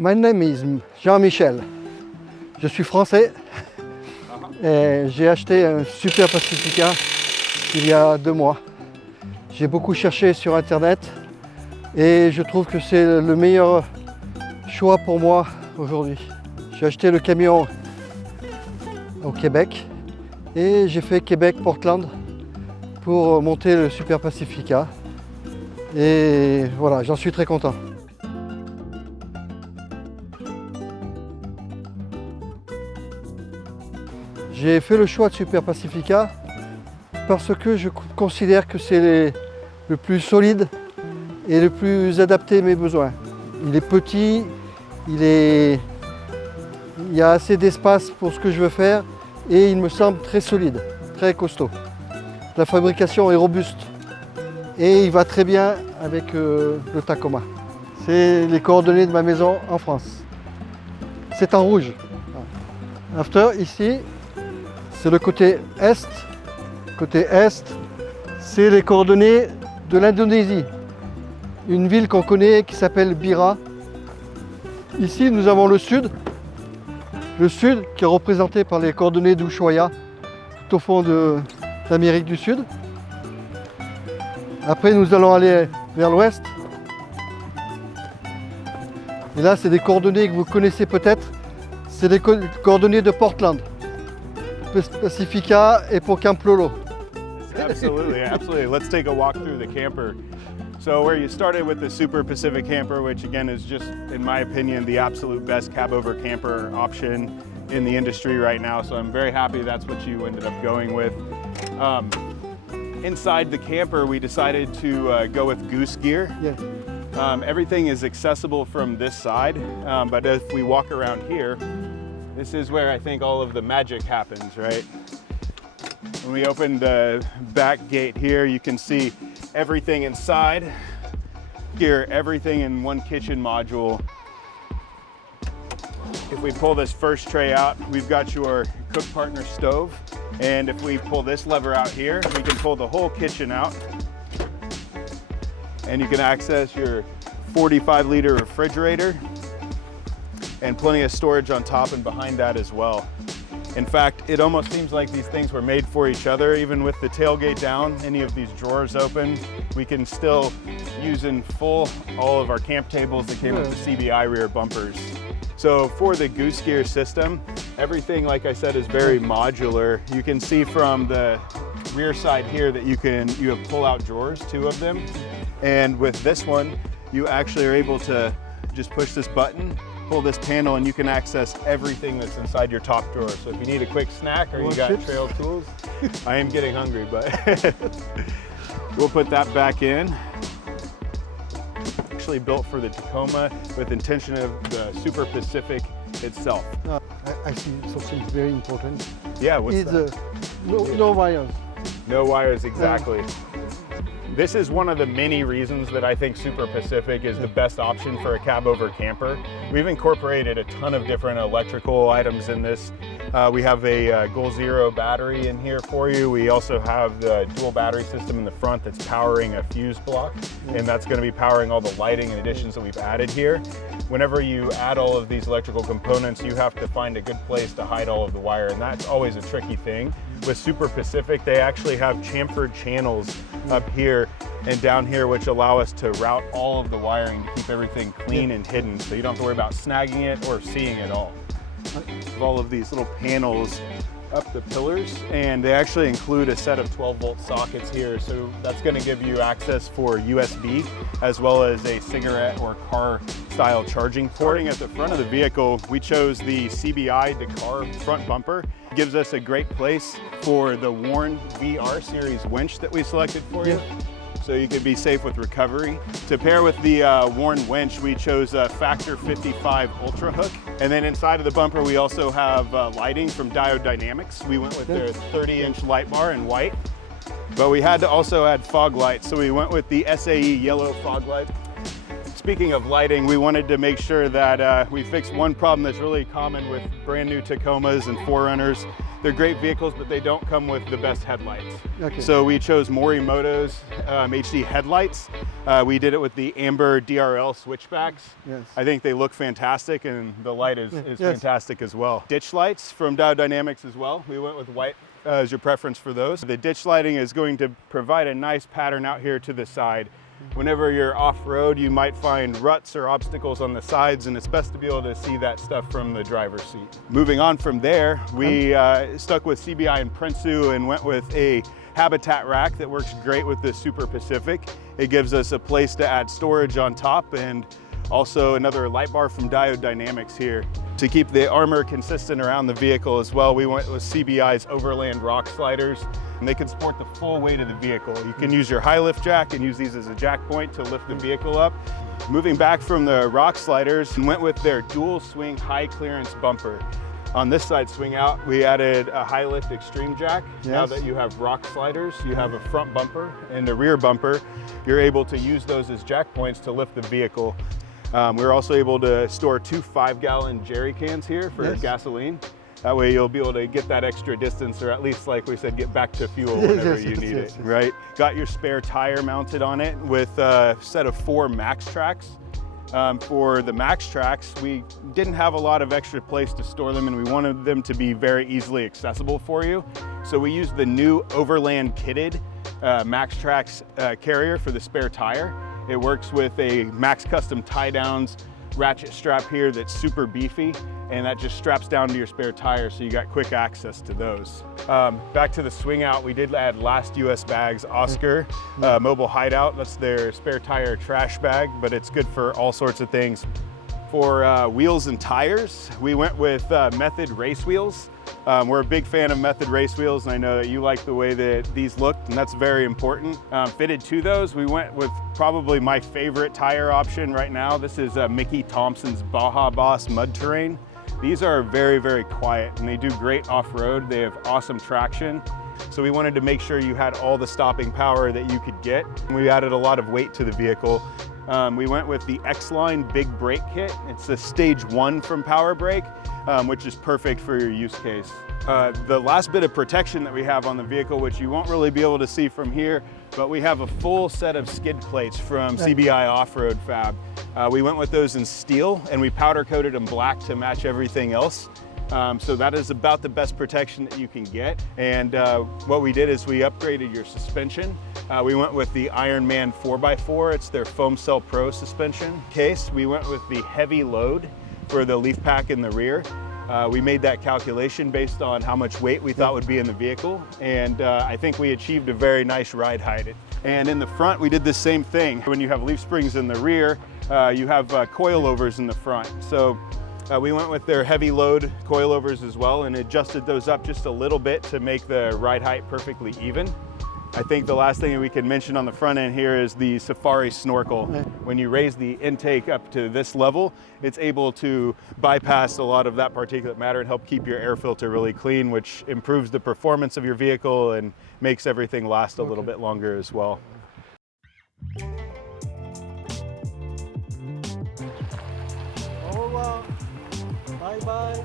My name is Jean-Michel. Je suis français et j'ai acheté un Super Pacifica il y a 2 mois. J'ai beaucoup cherché sur internet et je trouve que c'est le meilleur choix pour moi aujourd'hui. J'ai acheté le camion au Québec et j'ai fait Québec-Portland pour monter le Super Pacifica. Et voilà, j'en suis très content. J'ai fait le choix de Super Pacifica parce que je considère que c'est le plus solide et le plus adapté à mes besoins. Il est petit, il y a assez d'espace pour ce que je veux faire et il me semble très solide, très costaud. La fabrication est robuste et il va très bien avec le Tacoma. C'est les coordonnées de ma maison en France. C'est en rouge. After, ici, c'est le côté est. Côté est, c'est les coordonnées de l'Indonésie. Une ville qu'on connaît qui s'appelle Bira. Ici, nous avons le sud. Le sud qui est représenté par les coordonnées d'Ushuaia, tout au fond de l'Amérique du Sud. Après, nous allons aller vers l'ouest. Et là, c'est des coordonnées que vous connaissez peut-être. C'est des coordonnées de Portland. Pacifica et pour Camp Lolo. Absolutely, absolutely. Let's take a walk through the camper. So where you started with the Super Pacific camper, which again is just, in my opinion, the absolute best cab over camper option in the industry right now. So I'm very happy that's what you ended up going with. Inside the camper, we decided to go with goose gear. Yeah. Everything is accessible from this side, but if we walk around here, this is where I think all of the magic happens, right? When we open the back gate here, you can see everything inside. Here, everything in one kitchen module. If we pull this first tray out, we've got your cook partner stove. And if we pull this lever out here, we can pull the whole kitchen out. And you can access your 45-liter refrigerator and plenty of storage on top and behind that as well. In fact, it almost seems like these things were made for each other. Even with the tailgate down, any of these drawers open, we can still use in full all of our camp tables that came with the CBI rear bumpers. So for the goose gear system, everything, like I said, is very modular. You can see from the rear side here that you have pull-out drawers, 2 of them. And with this one, you actually are able to just push this button, pull this panel, and you can access everything that's inside your top drawer. So if you need a quick snack or you got trail tools, I am getting hungry, but we'll put that back in. Actually built for the Tacoma with intention of the Super Pacific itself. I see something very important. Yeah, what's that? No wires. No wires, exactly. This is one of the many reasons that I think Super Pacific is the best option for a cab over camper. We've incorporated a ton of different electrical items in this. We have a Goal Zero battery in here for you. We also have the dual battery system in the front that's powering a fuse block, and that's going to be powering all the lighting and additions that we've added here. Whenever you add all of these electrical components, you have to find a good place to hide all of the wire, and that's always a tricky thing. With Super Pacific, they actually have chamfered channels up here and down here, which allow us to route all of the wiring to keep everything clean and hidden, so you don't have to worry about snagging it or seeing it all. All of these little panels up the pillars, and they actually include a set of 12-volt sockets here, so that's going to give you access for USB as well as a cigarette or car style charging port. Starting at the front of the vehicle, we chose the CBI Dakar front bumper. It gives us a great place for the Warn VR series winch that we selected for you, so you can be safe with recovery. To pair with the Warn winch, we chose a Factor 55 Ultra hook. And then inside of the bumper, we also have lighting from Diode Dynamics. We went with their 30-inch light bar in white, but we had to also add fog lights, so we went with the SAE yellow fog light. Speaking of lighting, we wanted to make sure that we fixed one problem that's really common with brand new Tacomas and 4Runners. They're great vehicles, but they don't come with the best headlights. Okay. So we chose Morimoto's HD headlights. We did it with the amber DRL switchbacks. Yes. I think they look fantastic, and the light is Yes. fantastic as well. Ditch lights from Dow Dynamics as well. We went with white as your preference for those. The ditch lighting is going to provide a nice pattern out here to the side. Whenever you're off-road, you might find ruts or obstacles on the sides, and it's best to be able to see that stuff from the driver's seat. Moving on from there, we stuck with CBI and Prinsu and went with a habitat rack that works great with the Super Pacific. It gives us a place to add storage on top, and also another light bar from Diode Dynamics here. To keep the armor consistent around the vehicle as well, we went with CBI's Overland rock sliders, and they can support the full weight of the vehicle. You can use your high lift jack and use these as a jack point to lift the vehicle up. Moving back from the rock sliders, and went with their dual swing high clearance bumper. On this side swing out, we added a high lift extreme jack. Yes. Now that you have rock sliders, you have a front bumper and a rear bumper. You're able to use those as jack points to lift the vehicle. We're also able to store 2 5-gallon jerry cans here for Yes. gasoline. That way you'll be able to get that extra distance, or at least, like we said, get back to fuel whenever Yes, you need yes, it, yes. right? Got your spare tire mounted on it with a set of 4 Max Tracks. For the Max Tracks, we didn't have a lot of extra place to store them, and we wanted them to be very easily accessible for you. So we used the new Overland kitted Max Tracks carrier for the spare tire. It works with a Max Custom tie downs ratchet strap here that's super beefy, and that just straps down to your spare tire, so you got quick access to those. Back to the swing out, we did add Last US Bags Oscar mobile hideout. That's their spare tire trash bag, but it's good for all sorts of things. For wheels and tires, we went with Method race wheels. We're a big fan of Method race wheels, and I know that you like the way that these looked, and that's very important. Fitted to those, we went with probably my favorite tire option right now. This is Mickey Thompson's Baja Boss Mud Terrain. These are very, very quiet, and they do great off-road. They have awesome traction. So we wanted to make sure you had all the stopping power that you could get. We added a lot of weight to the vehicle. We went with the X-Line Big Brake Kit. It's a stage 1 from Power Brake, which is perfect for your use case. The last bit of protection that we have on the vehicle, which you won't really be able to see from here, but we have a full set of skid plates from CBI Off-Road Fab. We went with those in steel, and we powder coated them black to match everything else. So that is about the best protection that you can get. And what we did is we upgraded your suspension. We went with the Ironman 4x4. It's their Foam Cell Pro suspension case. We went with the heavy load for the leaf pack in the rear. We made that calculation based on how much weight we thought would be in the vehicle, and I think we achieved a very nice ride height. And in the front, we did the same thing. When you have leaf springs in the rear, you have coilovers in the front. So we went with their heavy load coilovers as well, and adjusted those up just a little bit to make the ride height perfectly even. I think the last thing that we can mention on the front end here is the Safari snorkel. When you raise the intake up to this level, it's able to bypass a lot of that particulate matter and help keep your air filter really clean, which improves the performance of your vehicle and makes everything last a little bit longer as well. Au revoir. Bye bye.